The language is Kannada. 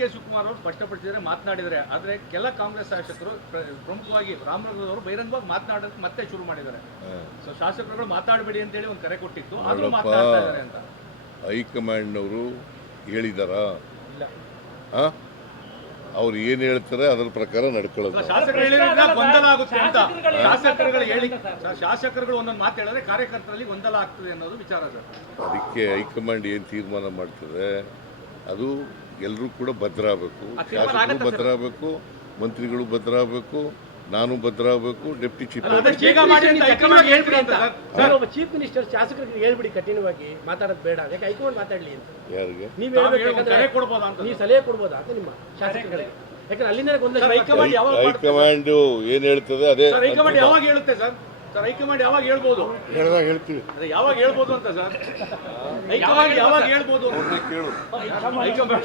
ಕೆ ಶಿವಕುಮಾರ್ ಅವರು ಸ್ಪಷ್ಟಪಡಿಸಿದರೆ ಮಾತನಾಡಿದರೆ, ಆದರೆ ಕೆಲ ಕಾಂಗ್ರೆಸ್ ಶಾಸಕರು ಪ್ರಮುಖವಾಗಿ ರಾಮನಗರದವರು ಬಹಿರಂಗವಾಗಿ ಮಾತನಾಡೋಕೆ ಮತ್ತೆ ಶುರು ಮಾಡಿದ್ದಾರೆ. ಸೊ ಶಾಸಕರುಗಳು ಮಾತಾಡಬೇಡಿ ಅಂತೇಳಿ ಒಂದು ಕರೆ ಕೊಟ್ಟಿತ್ತು, ಆದರೂ ಮಾತನಾಡ್ತಾ ಇದ್ದಾರೆ ಅಂತ ಹೈಕಮಾಂಡ್ನವರು ಹೇಳಿದಾರಾ? ಅವ್ರು ಏನು ಹೇಳ್ತಾರೆ ಅದರ ಪ್ರಕಾರ ನಡ್ಕೊಳ್ಳೋದು. ಶಾಸಕರು ಹೇಳಿದ್ರೆ ಗೊಂದಲ ಆಗುತ್ತೆ ಅಂತ. ಶಾಸಕರುಗಳು ಒಂದೊಂದು ಮಾತು ಹೇಳಿದ್ರೆ ಕಾರ್ಯಕರ್ತರಲ್ಲಿ ಗೊಂದಲ ಆಗ್ತದೆ ಅನ್ನೋದು ವಿಚಾರ ಸರ್. ಅದಕ್ಕೆ ಹೈಕಮಾಂಡ್ ಏನು ತೀರ್ಮಾನ ಮಾಡ್ತದೆ ಅದು ಎಲ್ಲರೂ ಕೂಡ ಭದ್ರ ಆಗಬೇಕು. ಶಾಸಕರು ಭದ್ರ ಆಗಬೇಕು, ಮಂತ್ರಿಗಳು ಭದ್ರ ಆಗಬೇಕು, ನಾನು ಭದ್ರ ಆಗಬೇಕು, ಡೆಪ್ಟಿ ಚೀಫ್ ಚೀಫ್ ಮಿನಿಸ್ಟರ್ ಶಾಸಕರಿಗೆ ಹೇಳ್ಬಿಡಿ ಕಠಿಣವಾಗಿ ಮಾತಾಡೋದು ಬೇಡ, ಯಾಕೆ ಹೈಕಮಾಂಡ್ ಮಾತಾಡ್ಲಿ ಅಂತ. ಯಾರಿಗೆ ನೀವು ನೀವು ಸಲಹೆ ಕೊಡ್ಬೋದಾ ಅಂತ ನಿಮ್ಮ ಶಾಸಕರಿಗೆ? ಯಾಕಂದ್ರೆ ಅಲ್ಲಿಂದ ಹೈಕಮಾಂಡ್ ಏನ್ ಹೇಳ್ತದೆ ಅದೇ. ಹೈಕಮಾಂಡ್ ಯಾವಾಗ ಹೇಳುತ್ತೆ ಸರ್? ಸರ್ ಹೈಕಮಾಂಡ್ ಯಾವಾಗ ಹೇಳ್ಬೋದು? ಹೇಳಿದಾಗ ಹೇಳ್ತೀವಿ. ಯಾವಾಗ ಹೇಳ್ಬೋದು ಅಂತ ಸರ್? ಹೈಕಮಾಂಡ್ ಯಾವಾಗ ಹೇಳ್ಬೋದು? ಕೇಳು. ಹೈಕಮಾಂಡ್